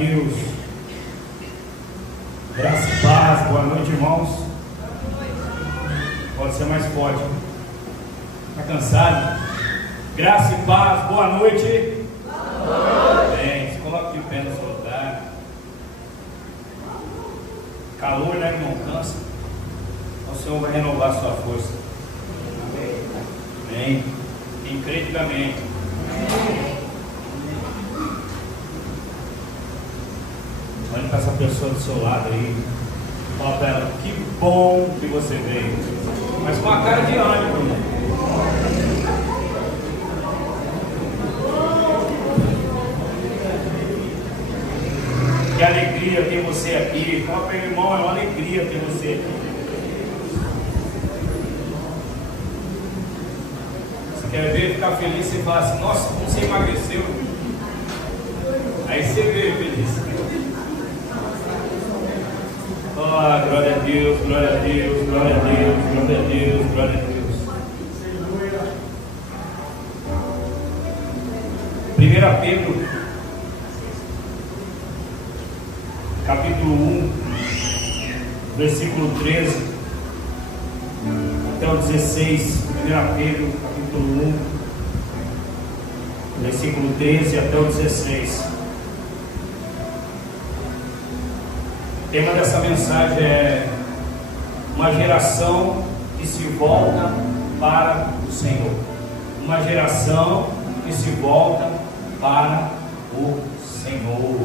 Deus. Graça e paz. Boa noite, irmãos. Pode ser mais forte. Está cansado? Graça e paz. Boa noite. Bem, se coloca de pé no seu lugar. Calor, né, irmão? Cansa. O Senhor vai renovar a sua força. Amém. Quem crê, diga amém. Olhe para essa pessoa do seu lado aí. Fala para ela, que bom que você veio. Mas com a cara de ânimo, irmão. Que alegria ter você aqui. Fala para ele, irmão, é uma alegria ter você aqui. Você quer ver, ficar feliz e falar assim, nossa, como você emagreceu. Aí você vê feliz. Oh, glória a Deus, glória a Deus, glória a Deus, glória a Deus, glória a Deus. 1 Pedro, capítulo 1, versículo 13 até o 16. 1 Pedro, capítulo 1, versículo 13 até o 16. O tema dessa mensagem é uma geração que se volta para o Senhor. Uma geração que se volta para o Senhor.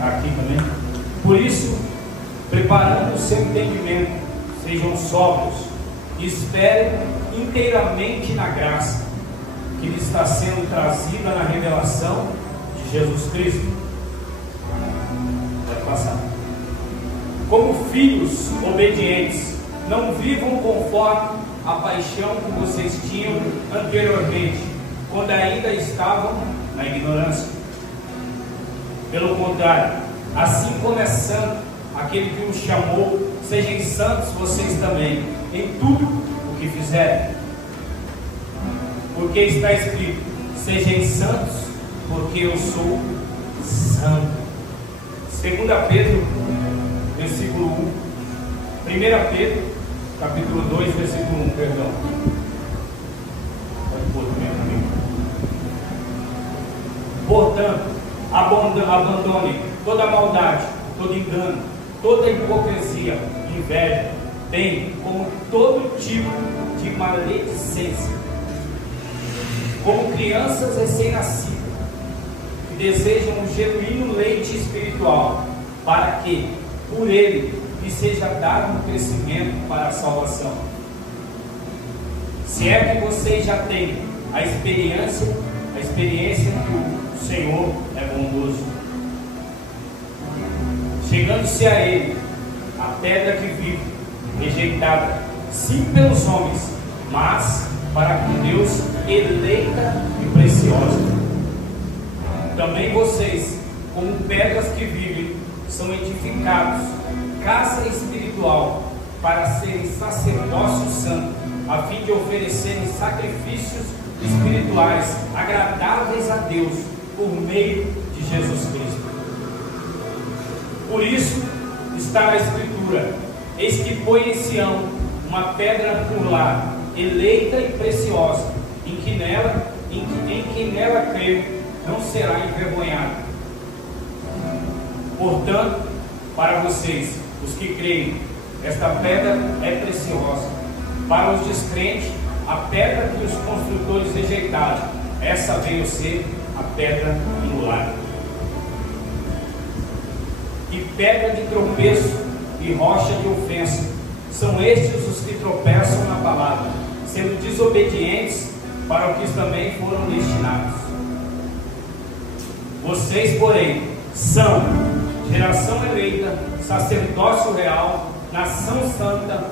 Aqui também. Por isso, preparando o seu entendimento, sejam sóbrios e esperem inteiramente na graça que lhe está sendo trazida na revelação de Jesus Cristo. Vai passar. Como filhos obedientes, não vivam conforme a paixão que vocês tinham anteriormente, quando ainda estavam na ignorância. Pelo contrário, assim como é santo aquele que os chamou, sejam santos vocês também, em tudo o que fizerem. Porque está escrito, sejam santos, porque eu sou santo. 2 Pedro, versículo 1. 1 Pedro, capítulo 2, versículo 1, perdão. Pode pôr também. Portanto, abandone toda maldade, todo engano, toda hipocrisia, inveja, bem como todo tipo de maledicência. Como crianças recém-nascidas, que desejam um genuíno leite espiritual, para que, por ele, lhe seja dado um crescimento para a salvação. Se é que vocês já têm a experiência que o Senhor é bondoso. Chegando-se a ele, a pedra que vive, rejeitada, sim pelos homens, mas para que Deus eleita e preciosa. Também vocês, como pedras que vivem, são edificados, casa espiritual, para serem sacerdócio santo, a fim de oferecerem sacrifícios espirituais agradáveis a Deus, por meio de Jesus Cristo. Por isso está na Escritura: eis que põe em Sião uma pedra angular, eleita e preciosa, em que nela crê, não será envergonhado. Portanto, para vocês, os que creem, esta pedra é preciosa. Para os descrentes, a pedra que os construtores rejeitaram, essa veio ser a pedra angular. E pedra de tropeço e rocha de ofensa, são estes os que tropeçam na palavra, sendo desobedientes para o que também foram destinados. Vocês, porém, são geração eleita, sacerdócio real, nação santa,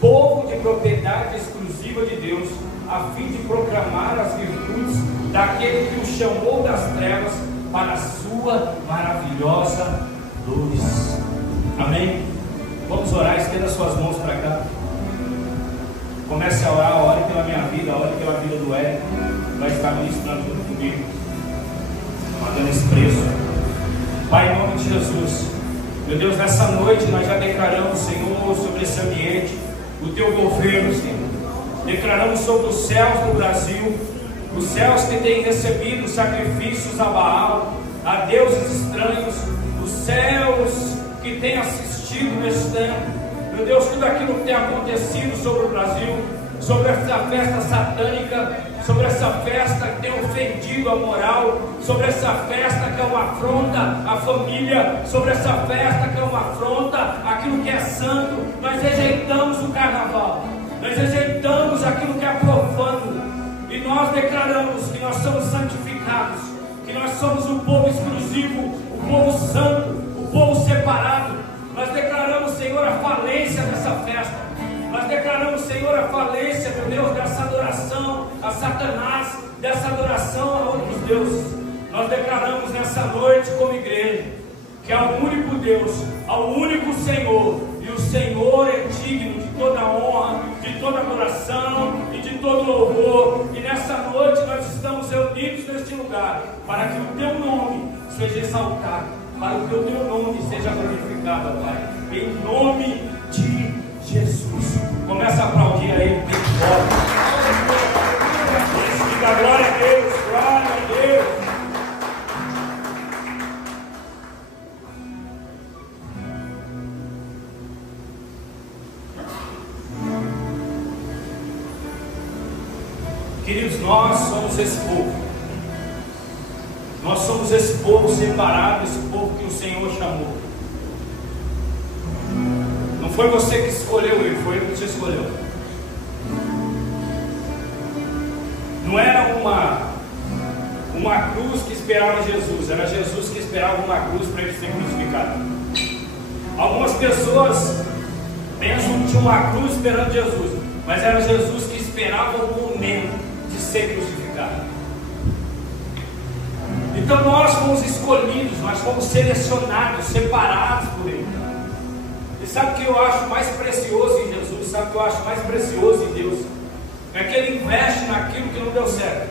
povo de propriedade exclusiva de Deus, a fim de proclamar as virtudes daquele que o chamou das trevas para a sua maravilhosa luz. Amém? Vamos orar, estenda suas mãos para cá. Comece a orar, ore pela minha vida, ore pela vida do Hélio. vai estar ministrando junto comigo, mandando esse preço. Pai, em nome de Jesus, meu Deus, nessa noite nós já declaramos, Senhor, sobre esse ambiente, o teu governo, Senhor. Declaramos sobre os céus do Brasil, os céus que têm recebido sacrifícios a Baal, a deuses estranhos, os céus que têm assistido nesse tempo. Meu Deus, tudo aquilo que tem acontecido sobre o Brasil, sobre essa festa satânica, sobre essa festa que tem ofendido a moral, sobre essa festa que é uma afronta à família, sobre essa festa que é uma afronta àquilo que é santo. Nós rejeitamos o carnaval, nós rejeitamos aquilo que é profano, e nós declaramos que nós somos santificados, que nós somos um povo exclusivo, o povo santo, o povo separado. Nós declaramos, Senhor, a falência dessa festa. Nós declaramos, Senhor, a falência, meu Deus, dessa adoração a Satanás, dessa adoração a outros deuses. Nós declaramos nessa noite como igreja que ao único Deus, ao único Senhor, e o Senhor é digno de toda honra, de toda adoração e de todo louvor. E nessa noite nós estamos reunidos neste lugar para que o teu nome seja exaltado, para que o teu nome seja glorificado, Pai, em nome de Jesus. Começa a aplaudir a Ele, bem forte. Diga glória a Deus, glória a Deus. Queridos, nós somos esse povo. Nós somos esse povo separado, esse povo que o Senhor chamou. Não foi você que escolheu ele, foi ele que te escolheu. Não era uma cruz que esperava Jesus, era Jesus que esperava uma cruz para ele ser crucificado. Algumas pessoas pensam que tinha uma cruz esperando Jesus, mas era Jesus que esperava o momento de ser crucificado. Então nós fomos escolhidos, nós fomos selecionados, separados por Ele. E sabe o que eu acho mais precioso em Jesus? Sabe o que eu acho mais precioso em Deus? É que Ele investe naquilo que não deu certo.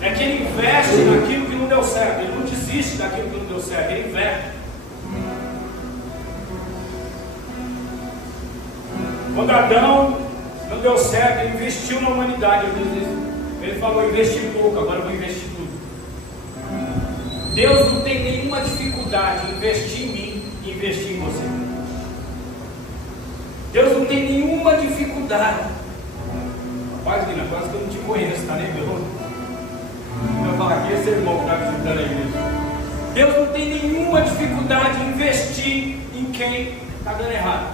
É que Ele investe naquilo que não deu certo. Ele não desiste daquilo que não deu certo, Ele investe. Quando Adão não deu certo, Ele investiu na humanidade. Ele falou, investi pouco, agora eu vou investir tudo. Deus não tem nenhuma dificuldade em investir em mim e investir em você. Deus não tem nenhuma dificuldade. Rapaz, Guilherme, quase que eu não te conheço, tá nervoso? Eu falo aqui, esse irmão que está visitando a igreja. Deus não tem nenhuma dificuldade em investir em quem está dando errado.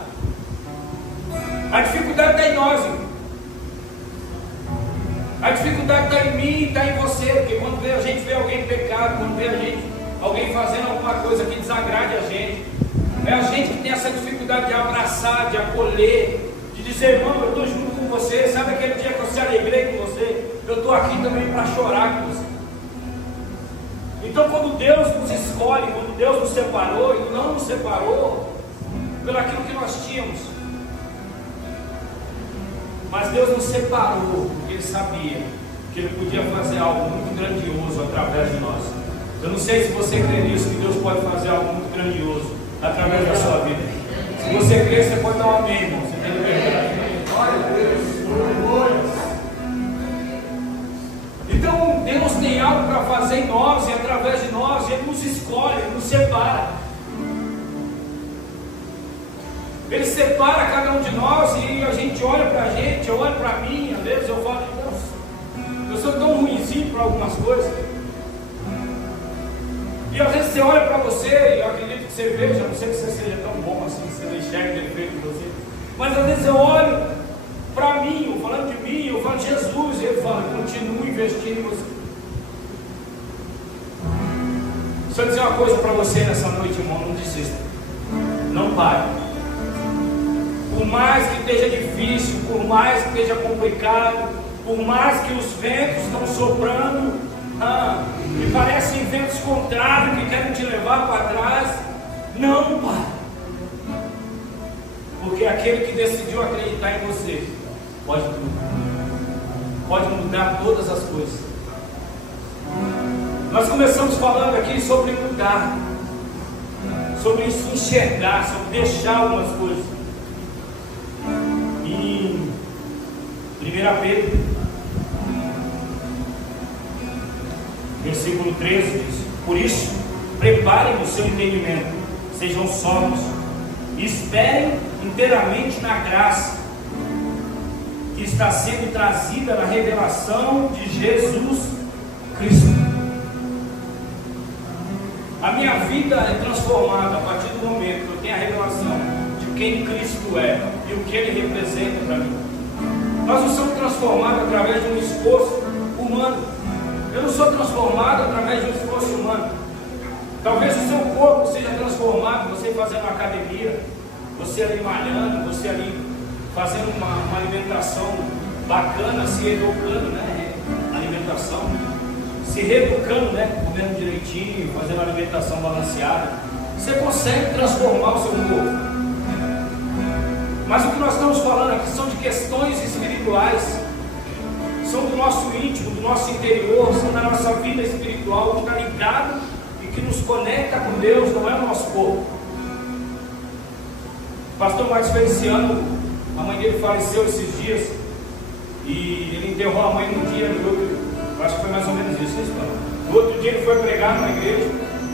A dificuldade está em nós, irmão. A dificuldade está em mim e está em você, porque quando a gente vê alguém em pecado, quando vê alguém fazendo alguma coisa que desagrade a gente, é a gente que tem essa dificuldade de abraçar, de acolher, de dizer, irmão, eu estou junto com você. Sabe aquele dia que eu se alegrei com você? Eu estou aqui também para chorar com você. Então quando Deus nos escolhe, quando Deus nos separou, Ele não nos separou pelo aquilo que nós tínhamos, mas Deus nos separou porque Ele sabia que Ele podia fazer algo muito grandioso através de nós. Eu não sei se você crê nisso, que Deus pode fazer algo muito grandioso através da sua vida. Se você crê, você pode dar um amém, irmão. Você tem liberdade. Glória a Deus. Então Deus tem algo para fazer em nós e através de nós. Ele nos escolhe, Ele nos separa. Ele separa cada um de nós e a gente olha para a gente, eu olho para mim, às vezes eu falo, eu sou tão ruimzinho para algumas coisas. E às vezes você olha para você, e eu acredito que você veja, não sei que você seja tão bom assim, que você não enxerga defeito em você, mas às vezes eu olho para mim, eu falando de mim, eu falo de Jesus, e Ele fala, continue investindo em você. Deixa eu dizer uma coisa para você nessa noite, irmão, não desista, não pare. Por mais que esteja difícil, por mais que esteja complicado, por mais que os ventos estão soprando, e parecem ventos contrários que querem te levar para trás, não pare. Porque aquele que decidiu acreditar em você pode tudo. pode mudar todas as coisas. Nós começamos falando aqui sobre mudar, sobre se enxergar, sobre deixar algumas coisas. Em 1 Pedro, versículo 13 diz: por isso, preparem o seu entendimento, sejam sóbrios e esperem inteiramente na graça que está sendo trazida na revelação de Jesus Cristo. A minha vida é transformada a partir do momento que eu tenho a revelação de quem Cristo é e o que Ele representa para mim. Nós não somos transformados através de um esforço humano. Eu não sou transformado através de um esforço humano. Talvez o seu corpo seja transformado, você fazendo uma academia, você ali malhando, você ali fazendo uma alimentação bacana, se educando, né? Alimentação, se reeducando, né? Comendo direitinho, fazendo uma alimentação balanceada. Você consegue transformar o seu corpo. Mas o que nós estamos falando aqui são de questões espirituais, são do nosso íntimo, do nosso interior, são da nossa vida espiritual, que está ligado e que nos conecta com Deus, não é o nosso corpo. O pastor Marcos Feliciano, a mãe dele faleceu esses dias, e ele enterrou a mãe no dia, no outro, acho que foi mais ou menos isso, no outro dia ele foi pregar numa igreja,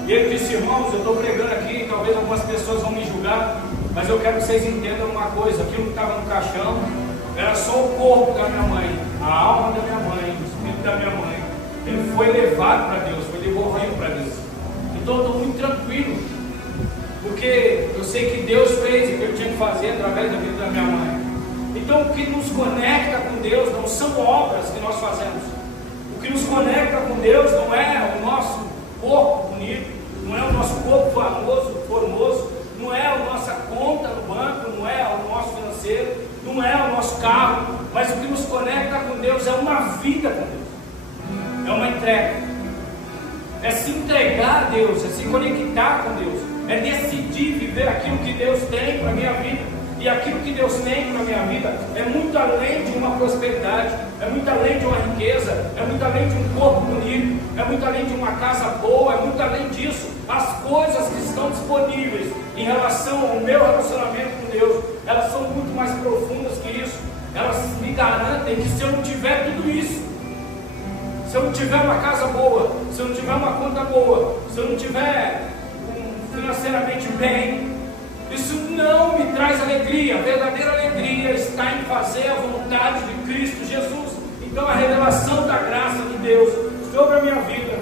e ele disse: irmãos, eu estou pregando aqui, talvez algumas pessoas vão me julgar, mas eu quero que vocês entendam uma coisa: aquilo que estava no caixão era só o corpo da minha mãe, a alma da minha mãe, o espírito da minha mãe. Ele foi levado para Deus, foi devolvido para Deus. Então eu estou muito tranquilo, porque eu sei que Deus fez o que Ele tinha que fazer através da vida da minha mãe. Então o que nos conecta com Deus não são obras que nós fazemos. O que nos conecta com Deus não é o nosso corpo bonito, não é o nosso corpo formoso, não é a nossa conta no banco, não é o nosso financeiro, não é o nosso carro, mas o que nos conecta com Deus é uma vida com Deus, é uma entrega, é se entregar a Deus, é se conectar com Deus, é decidir viver aquilo que Deus tem para a minha vida. E aquilo que Deus tem para a minha vida é muito além de uma prosperidade, é muito além de uma riqueza, é muito além de um corpo bonito, é muito além de uma casa boa, é muito além disso. As coisas que estão disponíveis em relação ao meu relacionamento com Deus, elas são muito mais profundas que isso. Elas me garantem que se eu não tiver tudo isso, se eu não tiver uma casa boa, se eu não tiver uma conta boa, se eu não tiver financeiramente bem, isso não me traz alegria. A verdadeira alegria está em fazer a vontade de Cristo Jesus. Então a revelação da graça de Deus sobre a minha vida,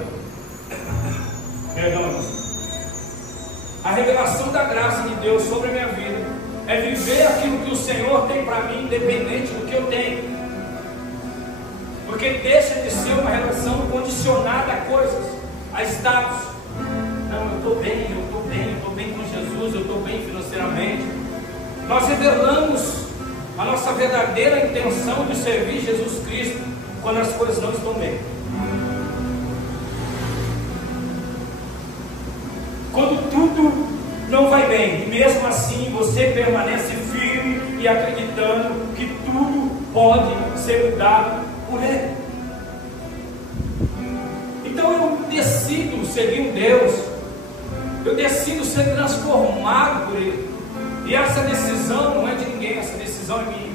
a revelação da graça de Deus sobre a minha vida é viver aquilo que o Senhor tem para mim, independente do que eu tenho. Porque deixa de ser uma relação condicionada a coisas, a status. Não, eu estou bem com Jesus, eu estou bem financeiramente. Nós revelamos a nossa verdadeira intenção de servir Jesus Cristo quando as coisas não estão bem. Quando tudo não vai bem, e mesmo assim você permanece firme e acreditando que tudo pode ser mudado por Ele. Então eu decido seguir um Deus, eu decido ser transformado por Ele. E essa decisão não é de ninguém, essa decisão é minha.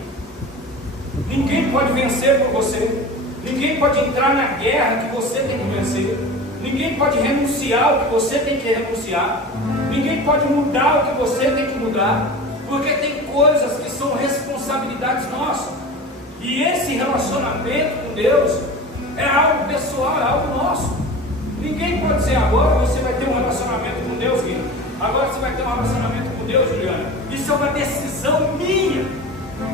Ninguém pode vencer por você. Ninguém pode entrar na guerra que você tem que vencer. Ninguém pode renunciar o que você tem que renunciar. Ninguém pode mudar o que você tem que mudar. Porque tem coisas que são responsabilidades nossas. E esse relacionamento com Deus é algo pessoal, é algo nosso. Ninguém pode dizer: agora você vai ter um relacionamento com Deus, Guilherme. Agora você vai ter um relacionamento com Deus, Juliana. Isso é uma decisão minha.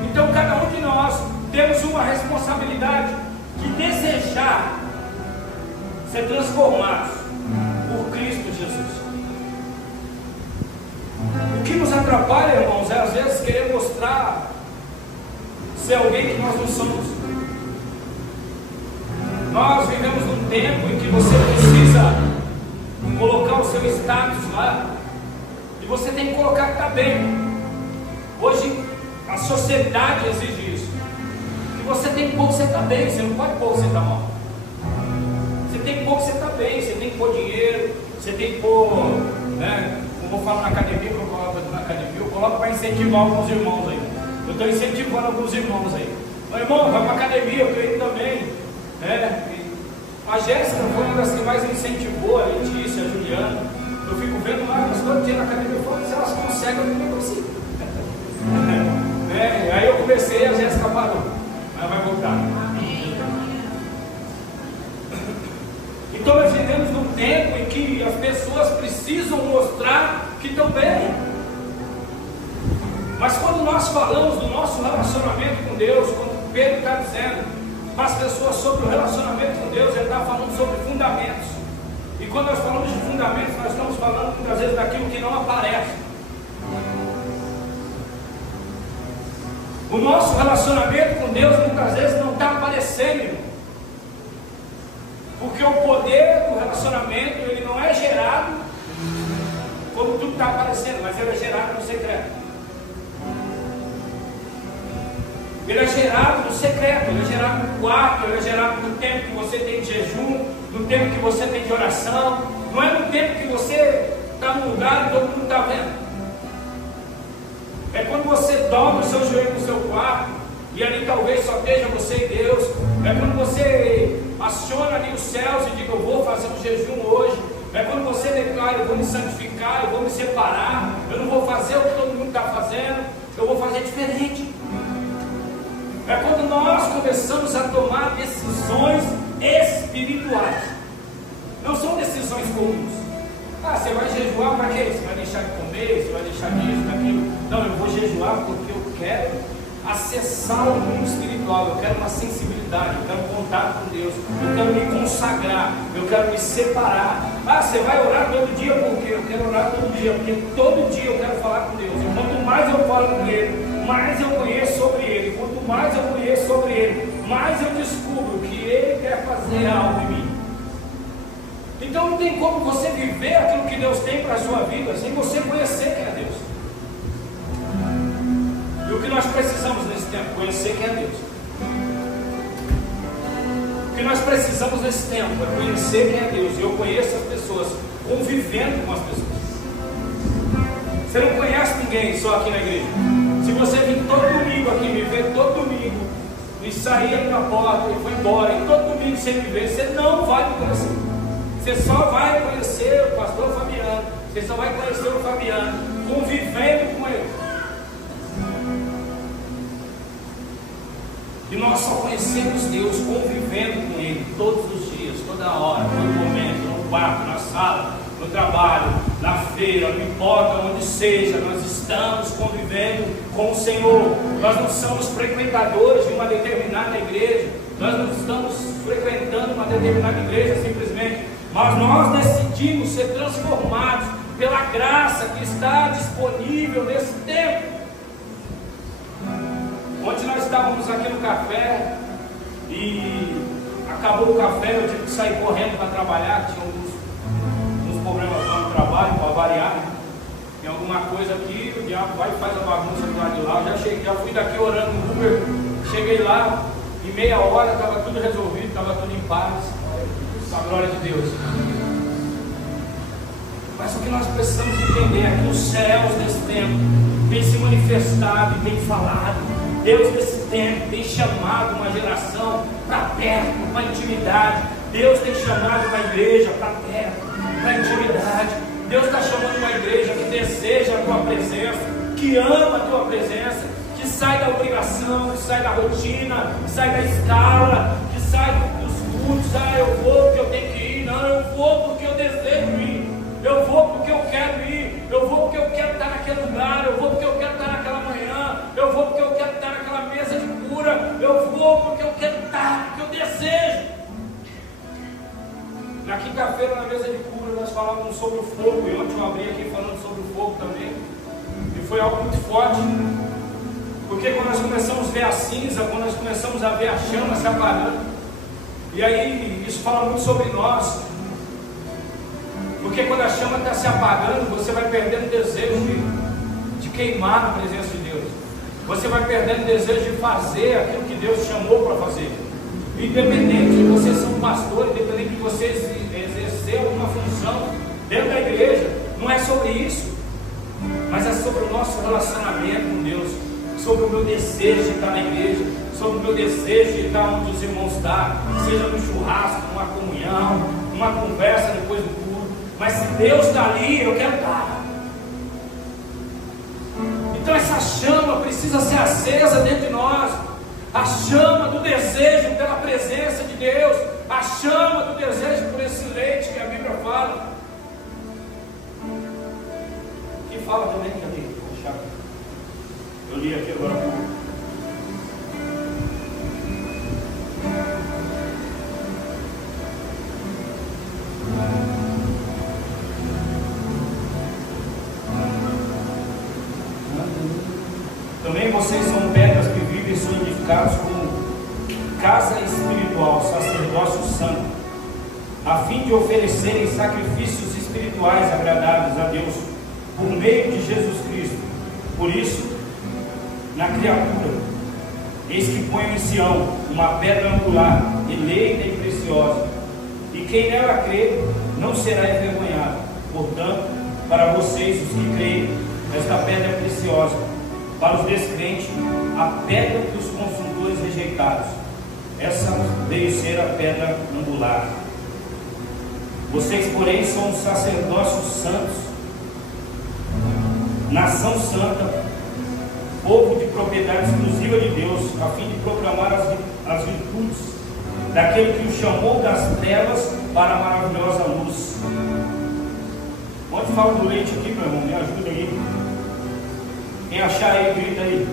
Então cada um de nós temos uma responsabilidade de desejar ser transformados por Cristo Jesus. O que nos atrapalha, irmãos, é às vezes querer mostrar ser alguém que nós não somos. Nós vivemos num tempo em que você precisa colocar o seu status lá, e você tem que colocar que está bem. Hoje a sociedade exige isso, que você tem que pôr que você está bem, você não pode pôr que você está mal. Você tem que pôr que você está bem, você tem que pôr dinheiro, você tem que pôr, né? Como eu falo na academia, que eu coloco na academia, eu coloco para incentivar alguns irmãos aí. Eu estou incentivando alguns irmãos aí. Meu irmão, vai para a academia, eu creio também. A Jéssica foi uma das que mais incentivou, a Letícia, a Juliana. Eu fico vendo lá, mas todo dia na academia, eu falo, se elas conseguem, eu também consigo. Aí eu comecei, a Jéssica parou, mas vai voltar. Então nós vivemos num tempo em que as pessoas precisam mostrar que estão bem. Mas quando nós falamos do nosso relacionamento com Deus, quando Pedro está dizendo para as pessoas sobre o relacionamento com Deus, ele está falando sobre fundamentos. E quando nós falamos de fundamentos, nós estamos falando muitas vezes daquilo que não aparece. O nosso relacionamento com Deus muitas vezes não está aparecendo, irmão. Porque o poder do relacionamento, ele não é gerado quando tudo está aparecendo, mas ele é gerado no secreto. Ele é gerado no secreto, ele é gerado no quarto, ele é gerado no tempo que você tem de jejum, no tempo que você tem de oração. Não é no tempo que você está num lugar e todo mundo está vendo. É quando você dobra o seu joelho no seu quarto e ali talvez só esteja você e Deus. É quando você aciona ali os céus e diz: eu vou fazer um jejum hoje. É quando você declara: eu vou me santificar, eu vou me separar, eu não vou fazer o que todo mundo está fazendo, eu vou fazer diferente. É quando nós começamos a tomar decisões espirituais. Não são decisões comuns. Você vai jejuar para quê? Você vai deixar de comer, você vai deixar disso, daquilo. Não, eu vou jejuar porque eu quero acessar o mundo espiritual, eu quero uma sensibilidade, eu quero um contato com Deus, eu quero me consagrar, eu quero me separar. Você vai orar todo dia por quê? Eu quero orar todo dia, porque todo dia eu quero falar com Deus. E quanto mais eu falo com Ele, mais eu conheço sobre Ele. Quanto mais eu conheço sobre Ele, mais eu descubro que Ele quer fazer algo em mim. Então não tem como você viver aquilo que Deus tem para a sua vida sem você conhecer quem é Deus. E o que nós precisamos nesse tempo? Conhecer quem é Deus. O que nós precisamos nesse tempo é conhecer quem é Deus. E eu conheço as pessoas convivendo com as pessoas. Você não conhece ninguém só aqui na igreja. Se você vir todo domingo aqui, me ver todo domingo, e sair aqui na porta e foi embora, e todo domingo você me ver, você não vai me conhecer. Você só vai conhecer o pastor Fabiano, você só vai conhecer o Fabiano convivendo com ele. E nós só conhecemos Deus convivendo com Ele todos os dias, toda hora, todo momento, no quarto, na sala, no trabalho, na feira, não importa onde seja, nós estamos convivendo com o Senhor. Nós não somos frequentadores de uma determinada igreja, nós não estamos frequentando uma determinada igreja simplesmente, mas nós decidimos ser transformados pela graça que está disponível nesse tempo. Ontem nós estávamos aqui no café e acabou o café, eu tive que sair correndo para trabalhar, tinha uns problemas lá no trabalho, para variar. Tem alguma coisa aqui, o diabo vai e faz a bagunça do lado de lá. Eu já fui daqui orando no Uber, cheguei lá, em meia hora estava tudo resolvido, estava tudo em paz, com a glória de Deus. Mas o que nós precisamos entender é que os céus desse tempo têm se manifestado e têm falado. Deus desse tempo tem chamado uma geração para perto, para intimidade. Deus tem chamado uma igreja para perto, para intimidade. Deus está chamando uma igreja que deseja a tua presença, que ama a tua presença, que sai da obrigação, que sai da rotina, que sai da escala, que sai dos cultos. Eu vou porque eu tenho que ir. Não, eu vou porque eu desejo ir. Eu vou porque eu quero ir. Eu vou porque eu quero estar naquele lugar. Eu vou porque eu quero estar naquela manhã. Eu vou porque eu quero estar naquela mesa de cura. Eu vou porque eu quero estar, porque eu desejo. Na quinta-feira, na mesa de cura, nós falávamos sobre o fogo. E ontem eu abri aqui falando sobre o fogo também. E foi algo muito forte. Porque quando nós começamos a ver a cinza, quando nós começamos a ver a chama se apagando, e aí isso fala muito sobre nós. Porque quando a chama está se apagando, você vai perdendo o desejo de queimar na presença de Deus. Você vai perdendo o desejo de fazer aquilo que Deus chamou para fazer. Independente de você ser um pastor, independente de você exercer alguma função dentro da igreja, não é sobre isso, mas é sobre o nosso relacionamento com Deus, sobre o meu desejo de estar na igreja, sobre o meu desejo de estar onde os irmãos estão, seja no churrasco, numa comunhão, numa conversa depois do culto. Mas se Deus está ali, eu quero estar. Então essa chama precisa ser acesa dentro de nós, a chama do desejo pela presença de Deus, a chama do desejo por esse leite que a Bíblia fala. Que fala também, cadê? Eu li aqui agora há pouco. Também vocês são pedras que vivem solidificados como casa espiritual, sacerdócio santo, a fim de oferecerem sacrifícios espirituais agradáveis a Deus por meio de Jesus Cristo. Por isso, na criatura, eis que põe em Sião uma pedra angular, eleita e preciosa, e quem nela crê não será envergonhado. Portanto, para vocês, os que creem, esta pedra é preciosa. Para os descrentes, a pedra que os construtores rejeitaram, essa veio ser a pedra angular. Vocês, porém, são sacerdócios santos, nação santa, povo de propriedade exclusiva de Deus, a fim de proclamar as virtudes daquele que o chamou das trevas para a maravilhosa luz. Onde fala do leite aqui, meu irmão? Me ajuda aí. Quem achar aí, grita aí.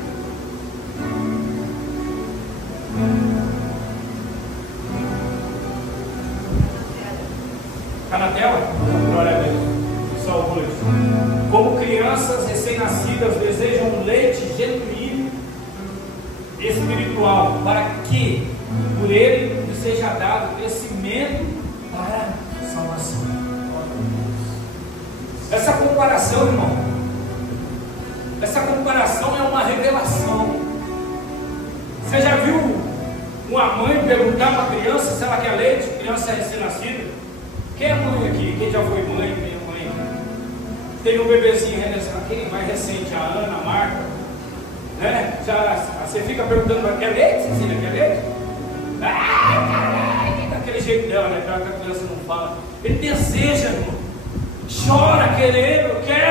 Está na tela? Glória a Deus. Salvou isso. Como crianças recém-nascidas desejam um leite genuíno, espiritual, para que por ele lhe seja dado crescimento para a salvação. Essa comparação, irmão, essa comparação é uma revelação. Você já viu uma mãe perguntar para a criança se ela quer leite? Criança recém-nascida. Quem é mãe aqui? Quem já foi mãe? Quem é mãe? Tem um bebezinho quem mais recente, a Ana, a Marta, né? Já, você fica perguntando, quer leite, Cecília? Quer leite? Daquele jeito dela, né? Claro que a criança não fala. Ele deseja, irmão. Chora querendo, eu quero.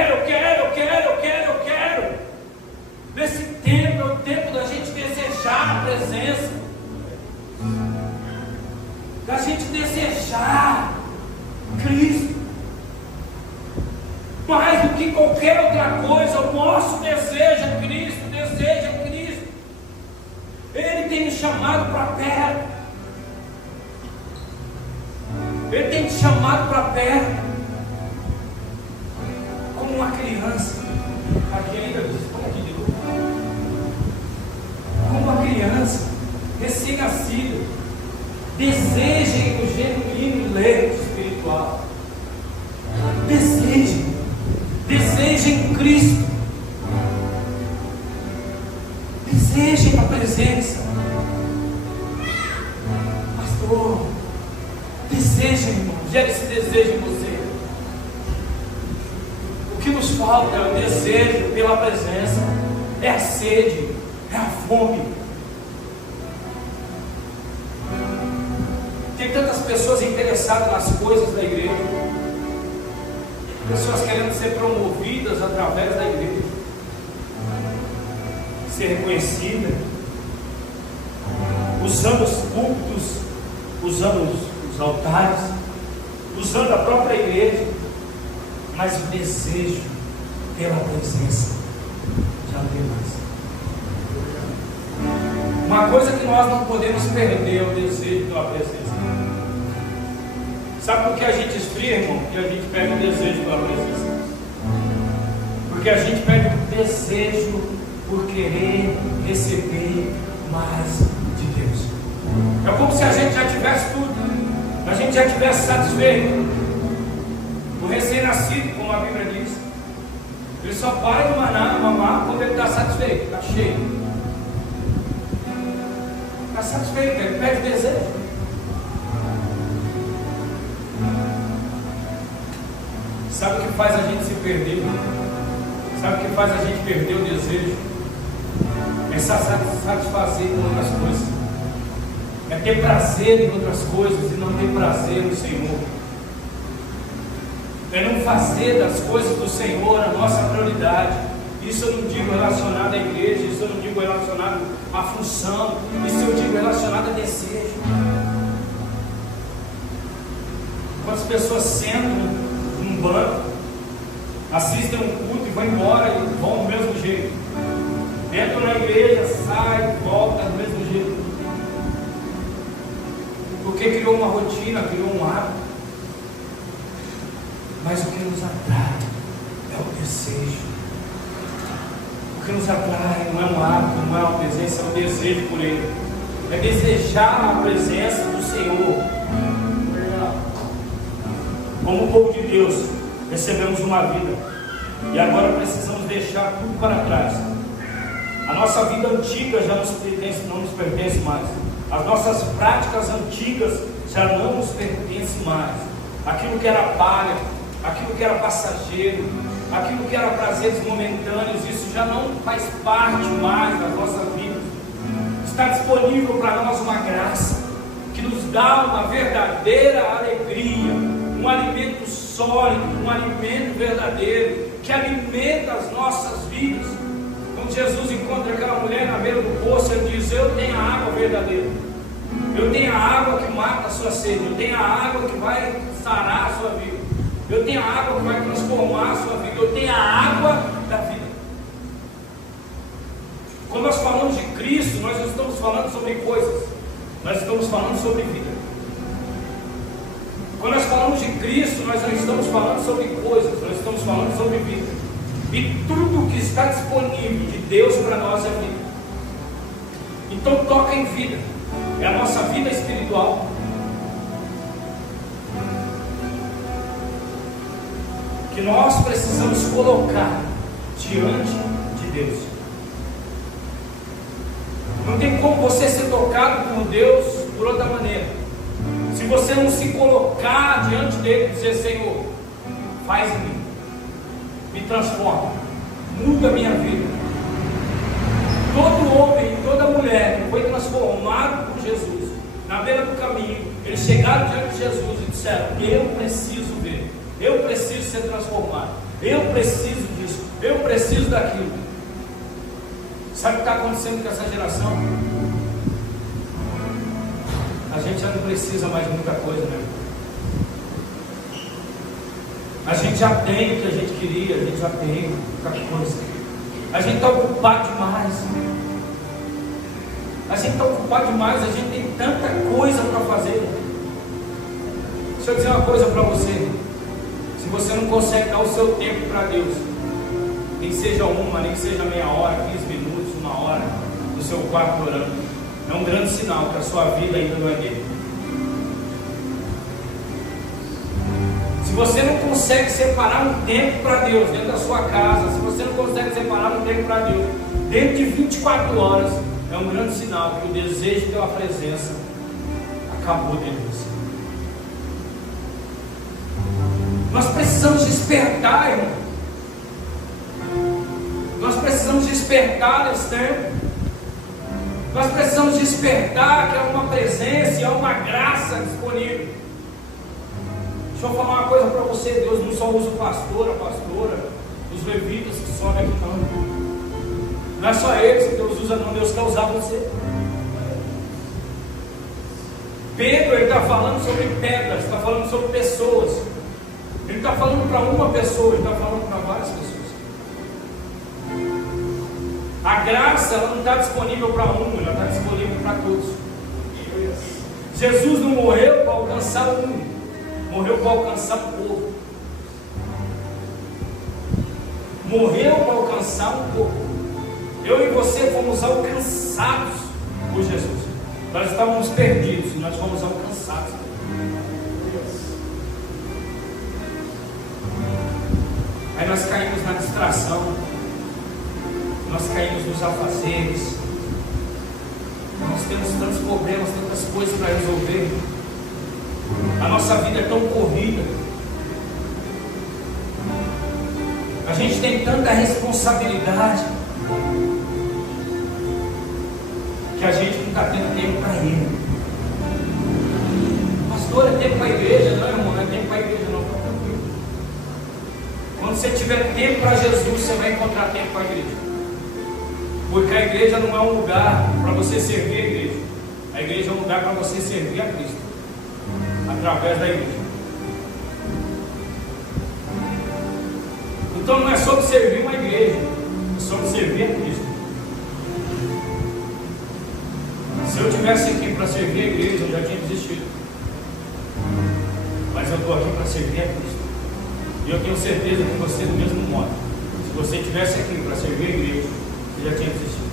Nesse tempo é o tempo da gente desejar a presença, da gente desejar Cristo, mais do que qualquer outra coisa. O nosso desejo é Cristo, Ele tem nos chamado para perto, Ele tem te chamado para perto, como uma criança. Aqui ainda diz, como aqui de novo? Como uma criança recém-nascida, desejem o genuíno leite espiritual. Desejem Cristo, desejem a presença. Pastor, desejem, irmão, gere esse desejo em você. O que nos falta é o desejo pela presença, é a sede, é a fome. Tem tantas pessoas interessadas nas coisas da igreja, pessoas querendo ser promovidas através da igreja, ser reconhecida, usando os púlpitos, usando os altares, usando a própria igreja, mas o desejo pela presença já não tem mais. Uma coisa que nós não podemos perder é o desejo pela presença. Sabe por que a gente esfria, irmão? Porque a gente perde o desejo pela presença. Porque a gente perde o desejo por querer receber mais de Deus. É como se a gente já tivesse tudo, a gente já tivesse satisfeito. O recém-nascido, como a Bíblia diz, ele só para de mamar quando ele está satisfeito, está cheio. Está satisfeito, ele perde o desejo. Sabe o que faz a gente se perder? Sabe o que faz a gente perder o desejo? É satisfazer com outras coisas. É ter prazer em outras coisas e não ter prazer no Senhor. É não fazer das coisas do Senhor a nossa prioridade. Isso eu não digo relacionado à igreja, isso eu não digo relacionado à função, isso eu digo relacionado a desejo. Quantas pessoas sentam num banco, assistem um culto e vão embora e vão do mesmo jeito. Entram na igreja, saem, voltam do mesmo jeito. Porque criou uma rotina, criou um hábito. Mas o que nos atrai é o desejo. O que nos atrai não é um hábito, não é uma presença, é um desejo por Ele. É desejar a presença do Senhor. Como o povo de Deus, recebemos uma vida e agora precisamos deixar tudo para trás. A nossa vida antiga já não nos pertence mais. As nossas práticas antigas já não nos pertencem mais. Aquilo que era palha, aquilo que era passageiro, aquilo que era prazeres momentâneos, isso já não faz parte mais da nossa vida. Está disponível para nós uma graça que nos dá uma verdadeira alegria, um alimento sólido, um alimento verdadeiro, que alimenta as nossas vidas. Quando Jesus encontra aquela mulher na beira do poço, Ele diz: eu tenho a água verdadeira, eu tenho a água que mata a sua sede, eu tenho a água que vai sarar a sua vida, eu tenho a água que vai transformar a sua vida, eu tenho a água da vida. Quando nós falamos de Cristo, nós não estamos falando sobre coisas, nós estamos falando sobre vida. Quando nós falamos de Cristo, nós não estamos falando sobre coisas, nós estamos falando sobre vida. E tudo que está disponível de Deus para nós é vida. Então toca em vida. É a nossa vida espiritual. Que nós precisamos colocar diante de Deus. Não tem como você ser tocado por Deus por outra maneira. Se você não se colocar diante dele e dizer: Senhor, faz em mim, me transforma, muda a minha vida. Todo homem e toda mulher que foi transformado por Jesus, na beira do caminho, eles chegaram diante de Jesus e disseram: eu preciso ver, eu preciso ser transformado, eu preciso disso, eu preciso daquilo. Sabe o que está acontecendo com essa geração? A gente já não precisa mais de muita coisa, né? A gente já tem o que a gente queria, a gente já tem muita coisa. A gente está ocupado demais. A gente está ocupado demais, a gente tem tanta coisa para fazer. Deixa eu dizer uma coisa para você. Se você não consegue dar o seu tempo para Deus, nem que seja uma, nem que seja meia hora, 15 minutos, uma hora, no seu quarto orando, é um grande sinal que a sua vida ainda não é dele. Se você não consegue separar um tempo para Deus dentro da sua casa, se você não consegue separar um tempo para Deus dentro de 24 horas, é um grande sinal que o desejo pela presença acabou dentro de você. Nós precisamos despertar, irmão. Nós precisamos despertar nesse tempo. Nós precisamos despertar que há uma presença e há uma graça disponível. Deixa eu falar uma coisa para você: Deus não só usa o pastor, a pastora, os levitas que sobem aqui, não. Não é só eles que Deus usa, não. Deus quer usar você. Pedro, ele está falando sobre pedras, está falando sobre pessoas. Ele está falando para uma pessoa, ele está falando para várias pessoas. A graça, ela não está disponível para um, ela está disponível para todos. Jesus não morreu para alcançar um, morreu para alcançar o povo. Morreu para alcançar o povo. Eu e você fomos alcançados por Jesus. Nós estávamos perdidos e nós fomos alcançados. Aí nós caímos na distração, nós caímos nos afazeres, Nós temos tantos problemas, tantas coisas para resolver. A nossa vida é tão corrida. A gente tem tanta responsabilidade que a gente não está tendo tempo para Ele. Pastor, é tempo para a igreja? Não, irmão, não é tempo para a igreja, não. Está tranquilo. Quando você tiver tempo para Jesus, você vai encontrar tempo para a igreja. Porque a igreja não é um lugar para você servir a igreja. A igreja é um lugar para você servir a Cristo através da igreja. Então não é sobre servir uma igreja, é sobre servir a Cristo. Se eu estivesse aqui para servir a igreja, eu já tinha desistido. Mas eu estou aqui para servir a Cristo. E eu tenho certeza que você do mesmo modo. Se você estivesse aqui para servir a igreja, você já tinha desistido.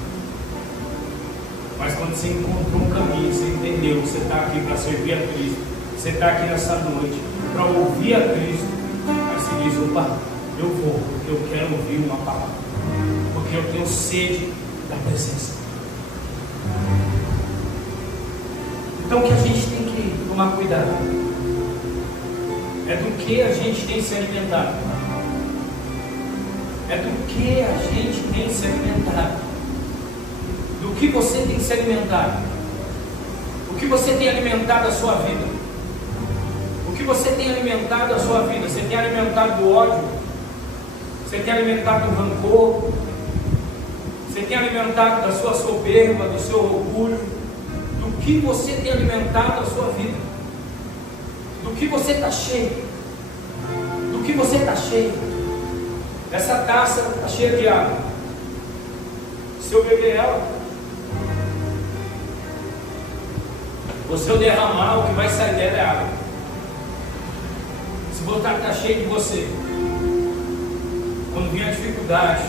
Mas quando você encontrou um caminho, você entendeu que você está aqui para servir a Cristo, você está aqui nessa noite para ouvir a Cristo, aí você diz: opa, eu vou, porque eu quero ouvir uma palavra, porque eu tenho sede da presença. Então o que a gente tem que tomar cuidado é do que a gente tem se alimentado. É do que a gente tem se alimentado. Do que você tem se alimentado. O que você tem alimentado a sua vida. O que você tem alimentado a sua vida. Você tem alimentado do ódio. Você tem alimentado do rancor. Você tem alimentado da sua soberba, do seu orgulho. Do que você tem alimentado a sua vida. Do que você está cheio. Do que você está cheio. Essa taça está cheia de água. Se eu beber ela, ou se eu derramar, o que vai sair dela é água. Se botar que está cheio de você, quando vir a dificuldade,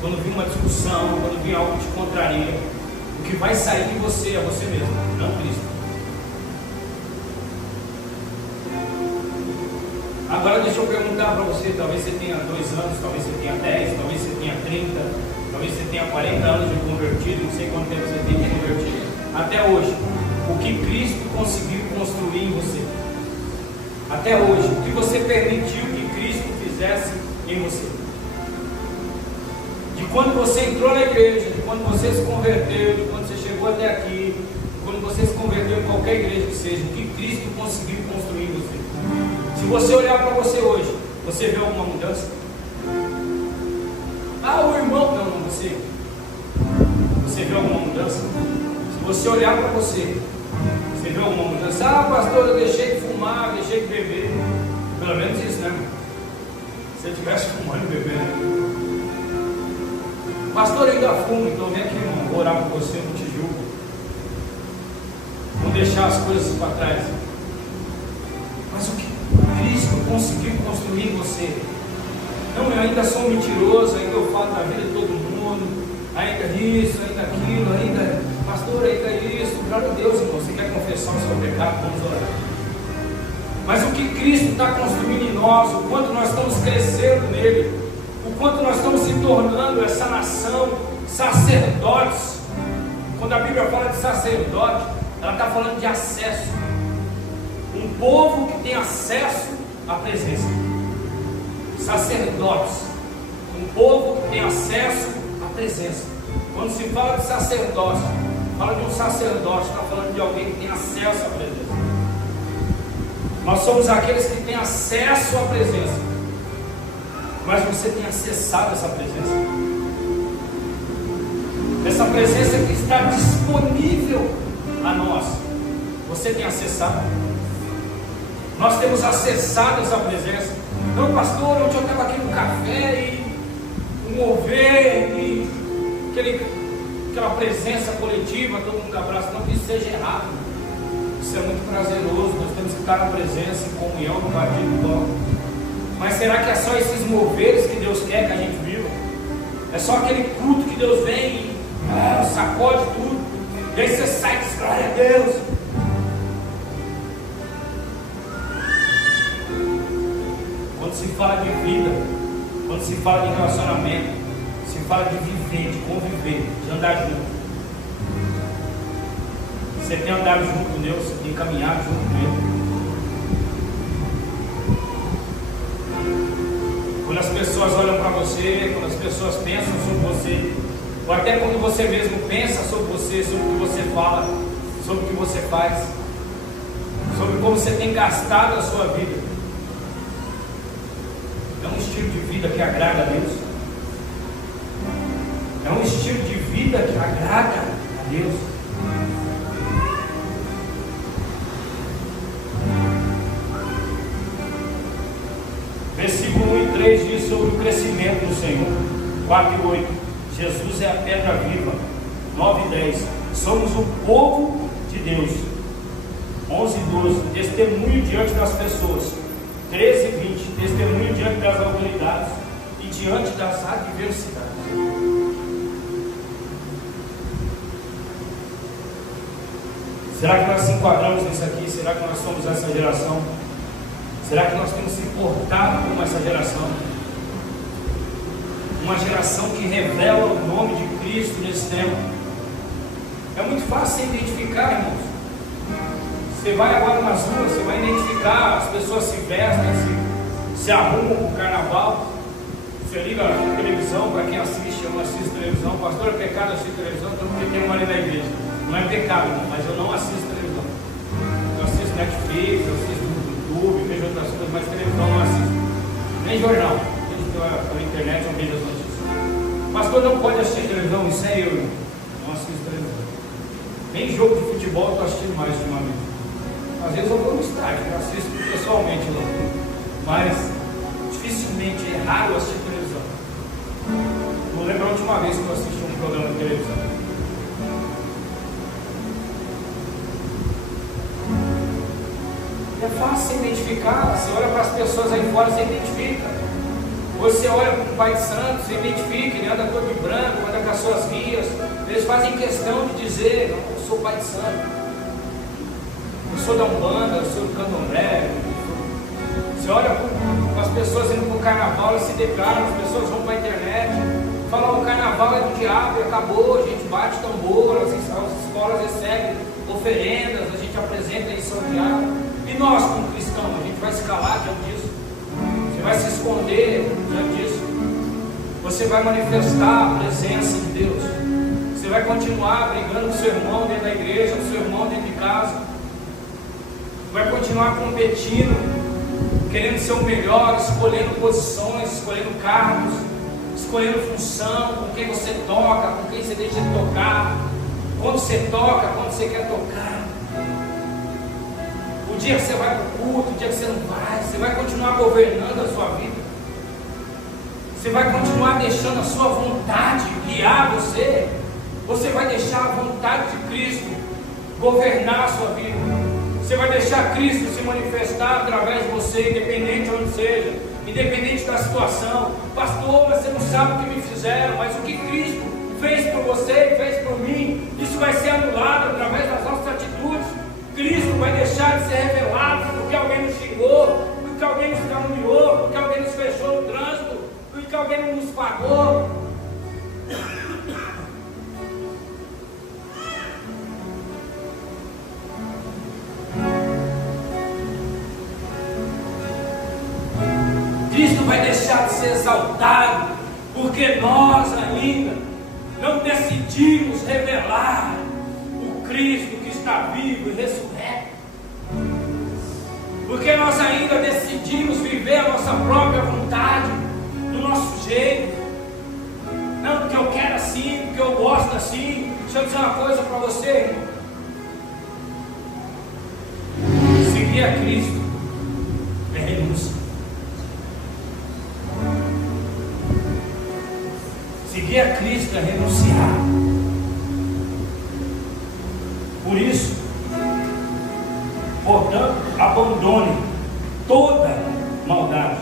quando vir uma discussão, quando vir algo que te contraria, o que vai sair de você é você mesmo, não Cristo. Agora deixa eu perguntar para você, talvez você tenha 2 anos, talvez você tenha 10, talvez você tenha 30, talvez você tenha 40 anos de convertido, não sei quanto tempo você tem de convertido. Até hoje, o que Cristo conseguiu construir em você? Até hoje, o que você permitiu que Cristo fizesse em você? De quando você entrou na igreja, de quando você se converteu, de quando você chegou até aqui, de quando você se converteu em qualquer igreja que seja, o que Cristo conseguiu construir em você? Se você olhar para você hoje, você vê alguma mudança? Ah, o irmão, não, você. Você vê alguma mudança? Se você olhar para você, você vê alguma mudança? Ah, pastor, eu deixei de fumar, deixei de beber. Pelo menos isso, né? Se eu estivesse fumando e bebendo. Pastor, eu ainda fumo, então vem aqui, irmão, vou orar por você, não te julgo. Vou deixar as coisas para trás. Mas o que Cristo conseguiu construir em você? Não, eu ainda sou um mentiroso, ainda eu falo da vida de todo mundo, ainda isso, ainda aquilo, ainda, pastor, ainda isso. Glória a Deus, irmão, você quer confessar o seu pecado, vamos orar. Mas o que Cristo está construindo em nós, o quanto nós estamos crescendo nele, o quanto nós estamos se tornando essa nação, sacerdotes. Quando a Bíblia fala de sacerdote, ela está falando de acesso. Um povo que tem acesso à presença. Sacerdotes. Um povo que tem acesso à presença. Quando se fala de sacerdócio, fala de um sacerdote, está falando de alguém que tem acesso à presença. Nós somos aqueles que têm acesso à presença. Mas você tem acessado essa presença? Essa presença que está disponível a nós, você tem acessado? Nós temos acessado essa presença. Não, pastor, ontem eu estava aqui no café e um mover e aquela presença coletiva, todo mundo abraça. Não que isso seja errado. Isso é muito prazeroso. Nós temos que estar na presença, em comunhão, no batismo do toque. Mas será que é só esses moveres que Deus quer que a gente viva? É só aquele culto que Deus vem e sacode tudo, e aí você sai e diz: glória a Deus. Quando se fala de vida, quando se fala de relacionamento, se fala de viver, de conviver, de andar junto. Você tem andado junto com Deus, você tem caminhado junto com Ele. Quando as pessoas olham para você, quando as pessoas pensam sobre você, ou até quando você mesmo pensa sobre você, sobre o que você fala, sobre o que você faz, sobre como você tem gastado a sua vida, é um estilo de vida que agrada a Deus? É um estilo de vida que agrada a Deus? Versículo 1 e 3 diz sobre o crescimento do Senhor. 4 e 8, Jesus é a pedra viva. 9 e 10, somos o povo de Deus. 11 e 12, testemunho diante das pessoas. 13 e 20, testemunho diante das autoridades e diante das adversidades. Será que nós se enquadramos nisso aqui? Será que nós somos essa geração? Será que nós temos se portado como essa geração? Uma geração que revela o nome de Cristo nesse tempo. É muito fácil você identificar, irmãos. Você vai agora nas ruas, você vai identificar, as pessoas se vestem, se arrumam para o carnaval. Você liga a televisão, para quem assiste, eu não assisto televisão. Pastor, é pecado assistir televisão? Todo mundo tem uma ali na igreja. Não é pecado, não, mas eu não assisto televisão. Eu assisto Netflix, eu assisto YouTube, vejo outras coisas, mas televisão não assisto. Nem jornal. Pela internet eu vejo as notícias. Pastor, não pode assistir televisão? Isso é eu, não assisto televisão. Nem jogo de futebol eu estou assistindo mais ultimamente. Às vezes eu vou no estádio, eu assisto pessoalmente lá. Mas dificilmente, é raro assistir televisão. Não lembro a última vez que eu assisti um programa de televisão. É fácil identificar. Você olha para as pessoas aí fora, você identifica. Você olha para o Pai de Santo, você identifica. Ele anda todo de branco, anda com as suas guias. Eles fazem questão de dizer: não, eu sou Pai de Santo, eu sou da Umbanda, eu sou do Candomblé. Você olha para as pessoas indo para o carnaval, elas se declaram, as pessoas vão para a internet, falam: o carnaval é do diabo e acabou. A gente bate tambor, as escolas recebem oferendas, a gente apresenta a lição do diabo. E nós, como cristãos, a gente vai se calar diante disso? Você vai se esconder diante disso? Você vai manifestar a presença de Deus? Você vai continuar brigando com o seu irmão dentro da igreja, com o seu irmão dentro de casa? Vai continuar competindo, querendo ser o melhor, escolhendo posições, escolhendo cargos, escolhendo função, com quem você toca, com quem você deixa de tocar, quando você toca, quando você quer tocar? O dia que você vai para o culto, o dia que você não vai, você vai continuar governando a sua vida? Você vai continuar deixando a sua vontade guiar você? Você vai deixar a vontade de Cristo governar a sua vida? Você vai deixar Cristo se manifestar através de você, independente de onde seja, independente da situação? Pastor, você não sabe o que me fizeram, mas o que Cristo fez por você e fez por mim, isso vai ser anulado através das nossas atitudes. Cristo vai deixar de ser revelado porque alguém nos xingou, porque alguém nos caluniou, porque alguém nos fechou no trânsito, porque alguém não nos pagou. Cristo vai deixar de ser exaltado porque nós ainda não decidimos revelar o Cristo que está vivo e ressurreto. Porque nós ainda decidimos viver a nossa própria vontade, do nosso jeito. Não, porque eu quero assim, porque eu gosto assim. Deixa eu dizer uma coisa para você, irmão. Seguir a Cristo é renúncia. Seguir a Cristo é renunciar. Por isso, portanto, abandone toda maldade,